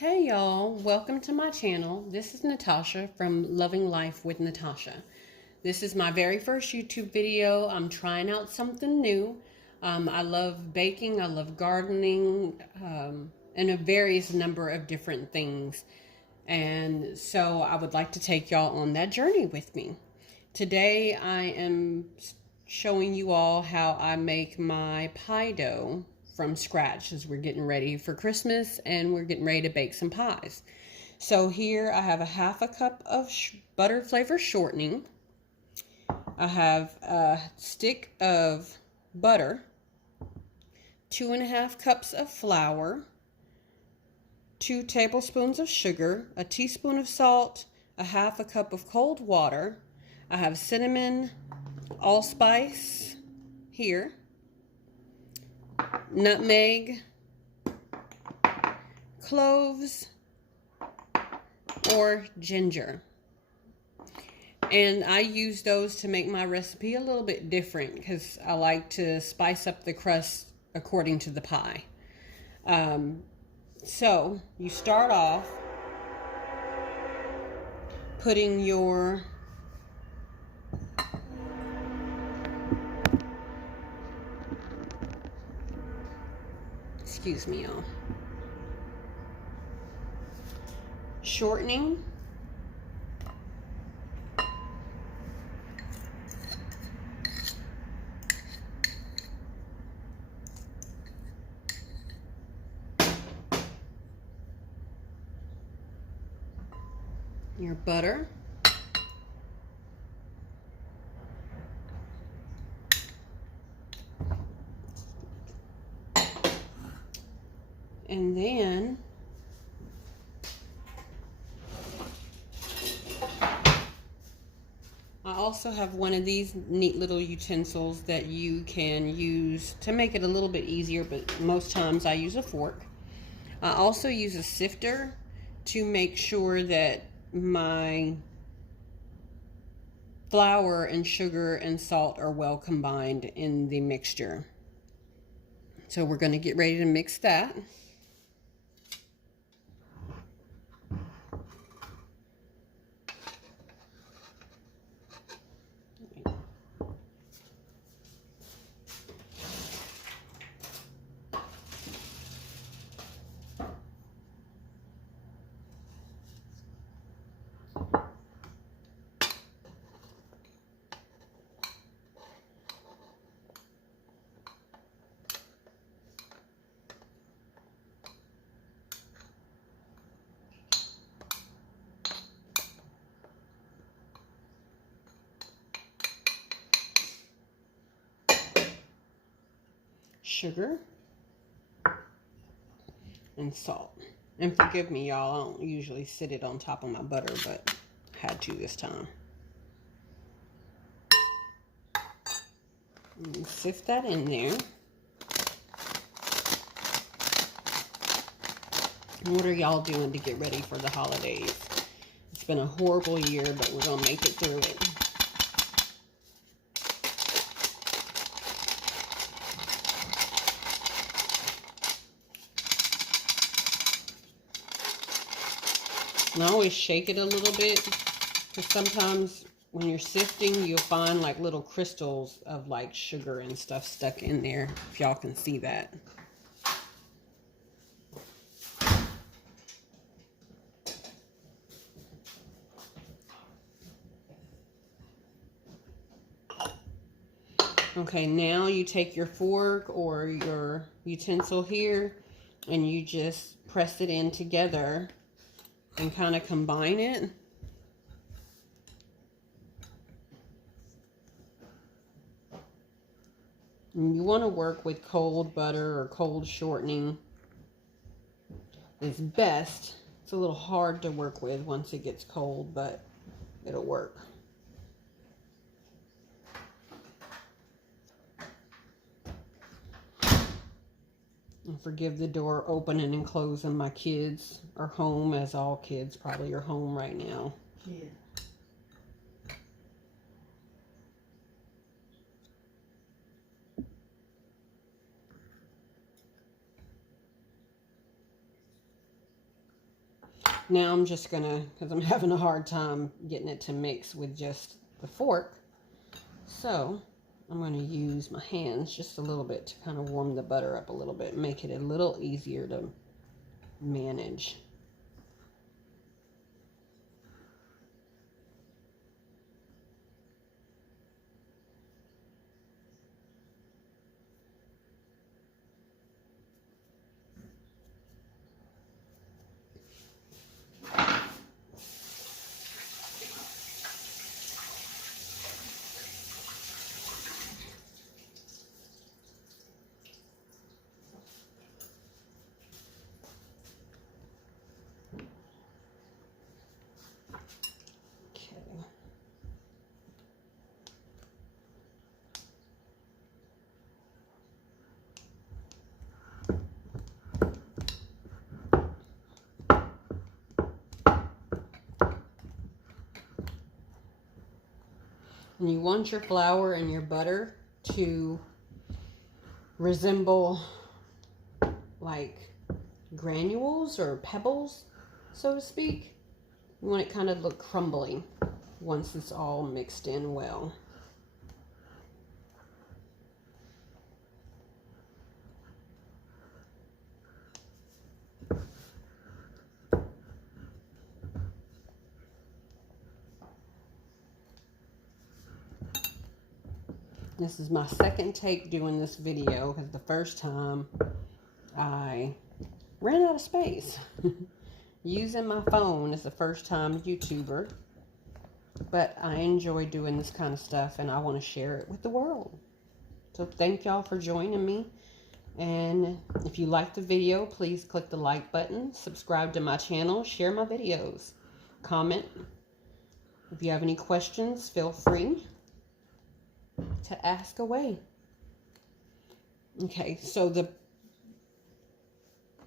Hey y'all, welcome to my channel. This is Natasha from Loving Life with Natasha. This is my very first YouTube video. I'm trying out something new. I love baking, I love gardening, and a various number of different things. And so I would like to take y'all on that journey with me. Today I am showing you all how I make my pie dough from scratch as we're getting ready for Christmas and we're getting ready to bake some pies. So here I have a half a cup of butter flavor shortening. I have a stick of butter, 2.5 cups of flour, 2 tablespoons of sugar, a teaspoon of salt, a half a cup of cold water. I have cinnamon, allspice here, nutmeg, cloves, or ginger. And I use those to make my recipe a little bit different because I like to spice up the crust according to the pie. So you start off putting your excuse me, y'all. Shortening, your butter, and then I also have one of these neat little utensils that you can use to make it a little bit easier, but most times I use a fork. I also use a sifter to make sure that my flour and sugar and salt are well combined in the mixture. So we're going to get ready to mix that. Sugar and salt. And forgive me, y'all, I don't usually sit it on top of my butter, but had to this time. And sift that in there. What are y'all doing to get ready for the holidays? It's been a horrible year, but we're gonna make it through it. And I always shake it a little bit, because sometimes when you're sifting, you'll find like little crystals of like sugar and stuff stuck in there, if y'all can see that. Okay, now you take your fork or your utensil here and you just press it in together and kind of combine it. And you want to work with cold butter or cold shortening is best. It's a little hard to work with once it gets cold, but it'll work. And forgive the door opening and closing. My kids are home, as all kids probably are home right now. Yeah. Now I'm just gonna, because I'm having a hard time getting it to mix with just the fork. So I'm gonna use my hands just a little bit to kind of warm the butter up a little bit, make it a little easier to manage. And you want your flour and your butter to resemble like granules or pebbles, so to speak. You want it kind of look crumbly once it's all mixed in well. This is my second take doing this video because the first time I ran out of space. Using my phone is the first time YouTuber, but I enjoy doing this kind of stuff and I want to share it with the world. So thank y'all for joining me. And if you like the video, please click the like button, subscribe to my channel, share my videos, comment. If you have any questions, feel free to ask away. Okay, so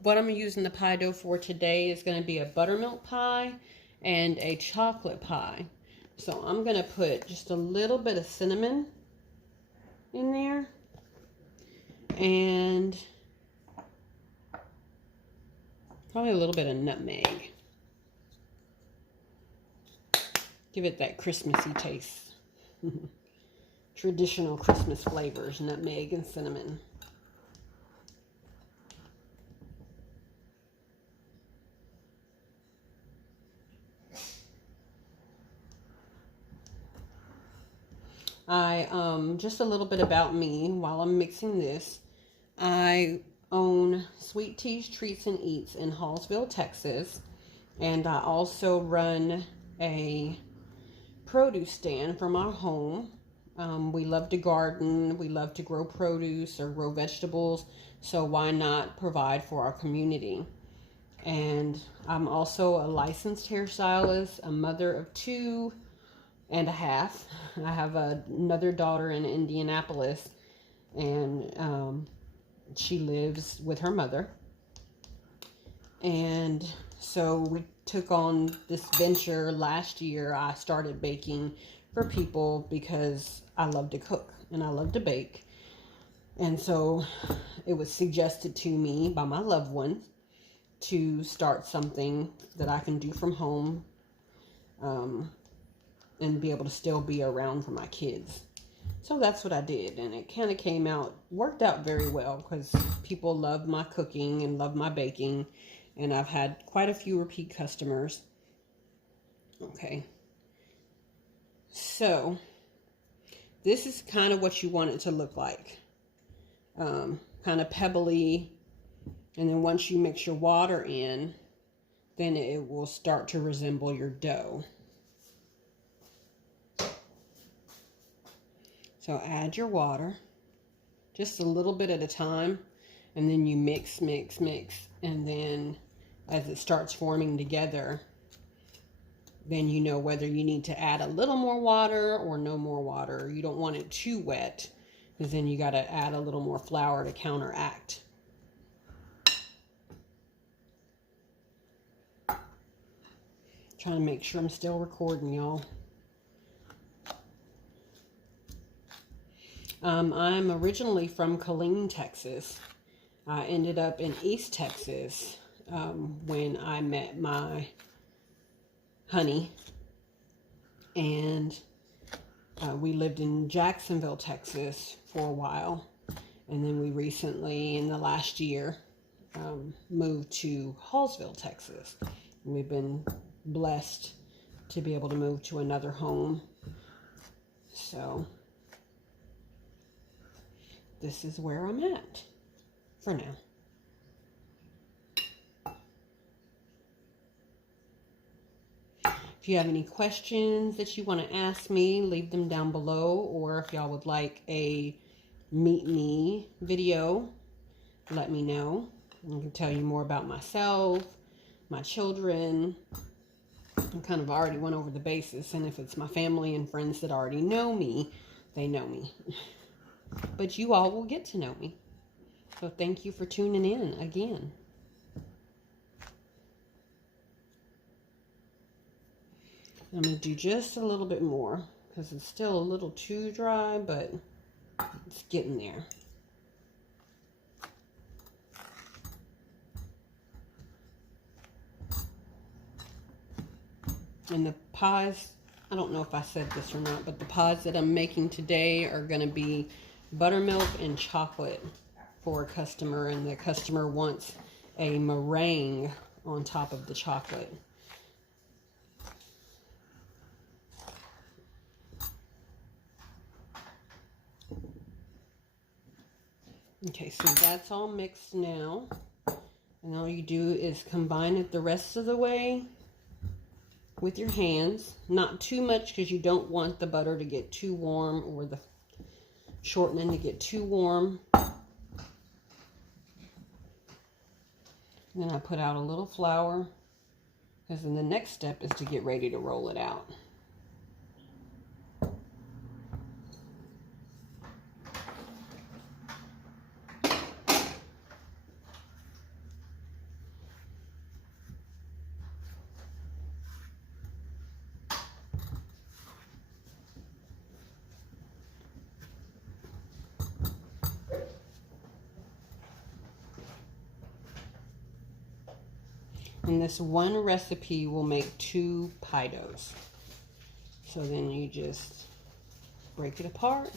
what I'm using the pie dough for today is going to be a buttermilk pie and a chocolate pie. So I'm going to put just a little bit of cinnamon in there and probably a little bit of nutmeg. Give it that Christmassy taste. Traditional Christmas flavors, nutmeg and cinnamon. Just a little bit about me while I'm mixing this. I own Sweet Tea's Treats and Eats in Hallsville, Texas. And I also run a produce stand from our home. We love to garden, we love to grow produce or grow vegetables, so why not provide for our community? And I'm also a licensed hairstylist, a mother of 2 and a half. I have another daughter in Indianapolis, and she lives with her mother. And so we took on this venture last year. I started baking for people because I love to cook and I love to bake. And so it was suggested to me by my loved ones to start something that I can do from home and be able to still be around for my kids. So that's what I did, and it kind of worked out very well because people love my cooking and love my baking, and I've had quite a few repeat customers. Okay. So this is kind of what you want it to look like. Kind of pebbly. And then once you mix your water in, then it will start to resemble your dough. So add your water, just a little bit at a time, and then you mix, mix, mix. And then as it starts forming together, then you know whether you need to add a little more water or no more water. You don't want it too wet, because then you got to add a little more flour to counteract. Trying to make sure I'm still recording, y'all. I'm originally from Killeen, Texas. I ended up in East Texas when I met my honey. And we lived in Jacksonville, Texas for a while. And then we recently, in the last year, moved to Hallsville, Texas. And we've been blessed to be able to move to another home. So this is where I'm at for now. If you have any questions that you want to ask me, leave them down below. Or if y'all would like a meet me video, let me know. I can tell you more about myself, my children. I kind of already went over the basis. And if it's my family and friends that already know me, they know me. But you all will get to know me. So thank you for tuning in again. I'm going to do just a little bit more because it's still a little too dry, but it's getting there. And the pies, I don't know if I said this or not, but the pies that I'm making today are going to be buttermilk and chocolate for a customer. And the customer wants a meringue on top of the chocolate. Okay, so that's all mixed now. And all you do is combine it the rest of the way with your hands. Not too much because you don't want the butter to get too warm or the shortening to get too warm. And then I put out a little flour because then the next step is to get ready to roll it out. And this one recipe will make 2 pie doughs. So then you just break it apart.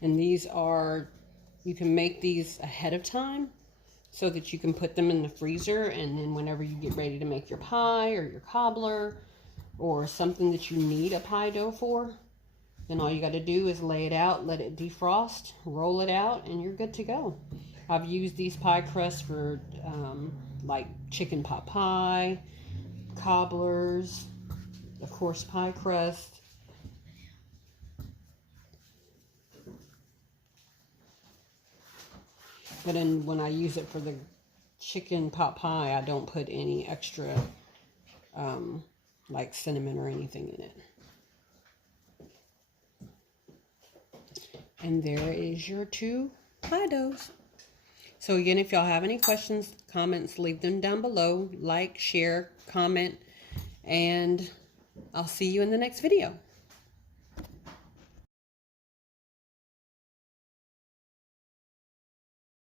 And these are, you can make these ahead of time so that you can put them in the freezer. And then whenever you get ready to make your pie or your cobbler or something that you need a pie dough for, then all you got to do is lay it out, let it defrost, roll it out, and you're good to go. I've used these pie crusts for like chicken pot pie, cobblers, of course pie crust. But then when I use it for the chicken pot pie, I don't put any extra like cinnamon or anything in it. And there is your 2 pie doughs. So again, if y'all have any questions, comments, leave them down below. Like, share, comment, and I'll see you in the next video.